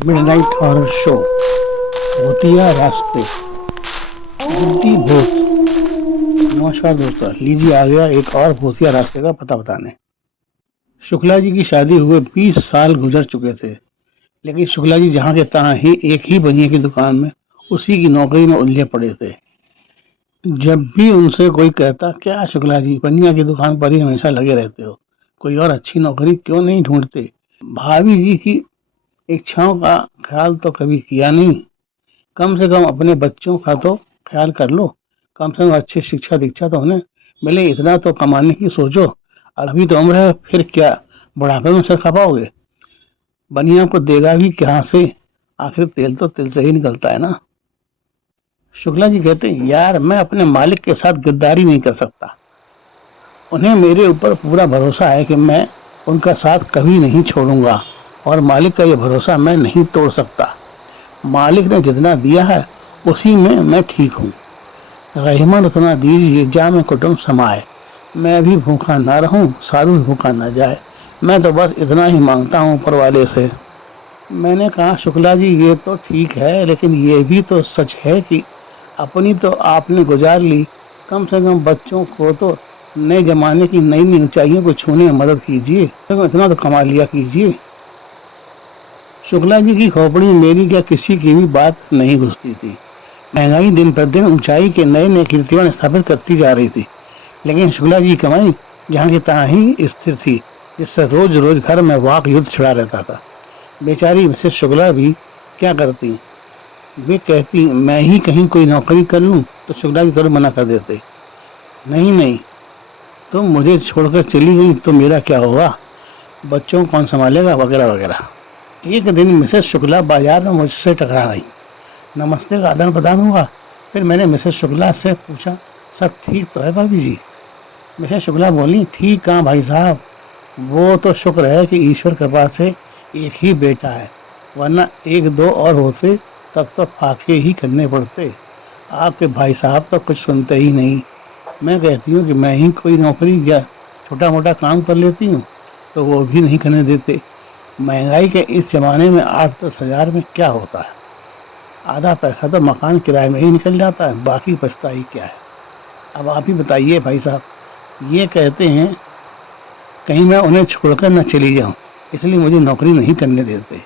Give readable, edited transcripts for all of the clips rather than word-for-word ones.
Midnight horror show, भूतिया रास्ते, बुद्धि भूत। नमस्कार दोस्तों, लीजिए आ गया एक और भूतिया रास्ते का पता बताने। शुक्ला जी की शादी हुए 20 साल गुजर चुके थे, लेकिन शुक्ला जी जहाँ के तहाँ ही एक ही बनिए की दुकान में उसी की नौकरी में उलझे पड़े थे। जब भी उनसे कोई कहता, क्या शुक्ला जी बनिया की दुकान पर ही हमेशा लगे रहते हो, कोई और अच्छी नौकरी क्यों नहीं ढूंढते? भाभी जी की इच्छाओं का ख्याल तो कभी किया नहीं। कम से कम अपने बच्चों का तो ख्याल कर लो, कम से कम अच्छी शिक्षा दीक्षा तो उन्हें मिले, इतना तो कमाने की सोचो। अभी तो उम्र है, फिर क्या बुढ़ापे में सर खपाओगे? बनिया को देगा भी कहाँ से? आखिर तेल तो तिल से ही निकलता है ना। शुक्ला जी कहते हैं, यार मैं अपने मालिक के साथ गद्दारी नहीं कर सकता। उन्हें मेरे ऊपर पूरा भरोसा है कि मैं उनका साथ कभी नहीं छोड़ूंगा, और मालिक का ये भरोसा मैं नहीं तोड़ सकता। मालिक ने जितना दिया है उसी में मैं ठीक हूँ। रहीमन उतना दीजिए जामे कुटुम्ब समाए। मैं भी भूखा ना रहूं, साधु भी भूखा ना जाए। मैं तो बस इतना ही मांगता हूँ ऊपर वाले से। मैंने कहा, शुक्ला जी ये तो ठीक है, लेकिन ये भी तो सच है कि अपनी तो आपने गुजार ली, कम से कम बच्चों को तो नए जमाने की नई नई ऊंचाइयों को छूने में मदद कीजिए। तो इतना तो कमा लिया कीजिए। शुक्ला जी की खोपड़ी मेरी क्या किसी की भी बात नहीं घुसती थी। महंगाई दिन पर दिन ऊंचाई के नए नए कीर्तिमान स्थापित करती जा रही थी, लेकिन शुक्ला जी की कमाई जहाँ की तहाँ ही स्थिर थी, जिससे रोज रोज घर में वाक युद्ध छिड़ा रहता था। बेचारी मिसेस शुक्ला भी क्या करती। वे कहती, मैं ही कहीं कोई नौकरी कर लूं, तो शुक्ला जी तुरंत मना कर देते, नहीं नहीं, तुम मुझे छोड़कर चली गई तो मेरा क्या होगा, बच्चों को कौन संभालेगा, वगैरह वगैरह। एक दिन मिसेस शुक्ला बाजार में मुझसे टकरा गई। नमस्ते का आदान प्रदान हुआ। फिर मैंने मिसेस शुक्ला से पूछा, सब ठीक तो है भाभी जी? मिसेस शुक्ला बोली, ठीक कहाँ भाई साहब, वो तो शुक्र है कि ईश्वर कृपा से एक ही बेटा है, वरना एक दो और होते तब तो फाके ही करने पड़ते। आपके भाई साहब तो कुछ सुनते ही नहीं। मैं कहती हूँ कि मैं ही कोई नौकरी या छोटा मोटा काम कर लेती हूँ, तो वो भी नहीं करने देते। महंगाई के इस जमाने में 8-10 हज़ार में क्या होता है? आधा पैसा तो मकान किराए में ही निकल जाता है, बाकी बचता ही क्या है? अब आप ही बताइए भाई साहब। ये कहते हैं कहीं मैं उन्हें छोड़कर न चली जाऊं, इसलिए मुझे नौकरी नहीं करने देते।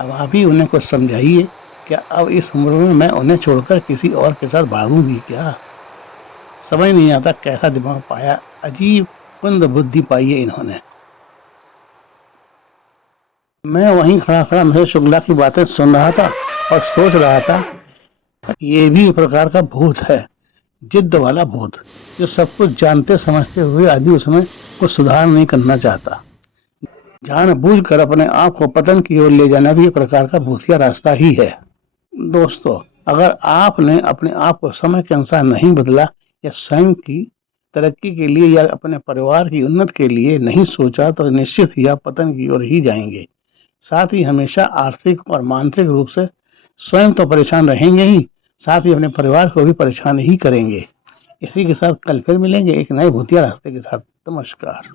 अब आप ही उन्हें कुछ समझाइए, क्या अब इस उम्र में मैं उन्हें छोड़कर किसी और के साथ भागूं भी क्या? समझ नहीं आता कैसा दिमाग पाया, अजीब कुंद बुद्धि पाई है इन्होंने। मैं वहीं खड़ा खड़ा मिसेस शुक्ला की बातें सुन रहा था और सोच रहा था, ये भी एक प्रकार का भूत है, जिद्द वाला भूत, जो सब कुछ जानते समझते हुए आदमी उसमें कुछ सुधार नहीं करना चाहता। जानबूझकर अपने आप को पतन की ओर ले जाना भी एक प्रकार का भूतिया रास्ता ही है। दोस्तों, अगर आपने अपने आप को समय के अनुसार नहीं बदला, या स्वयं की तरक्की के लिए या अपने परिवार की उन्नति के लिए नहीं सोचा, तो निश्चित ही आप पतन की ओर ही जाएंगे। साथ ही हमेशा आर्थिक और मानसिक रूप से स्वयं तो परेशान रहेंगे ही, साथ ही अपने परिवार को भी परेशान ही करेंगे। इसी के साथ कल फिर मिलेंगे एक नए भूतिया रास्ते के साथ। नमस्कार।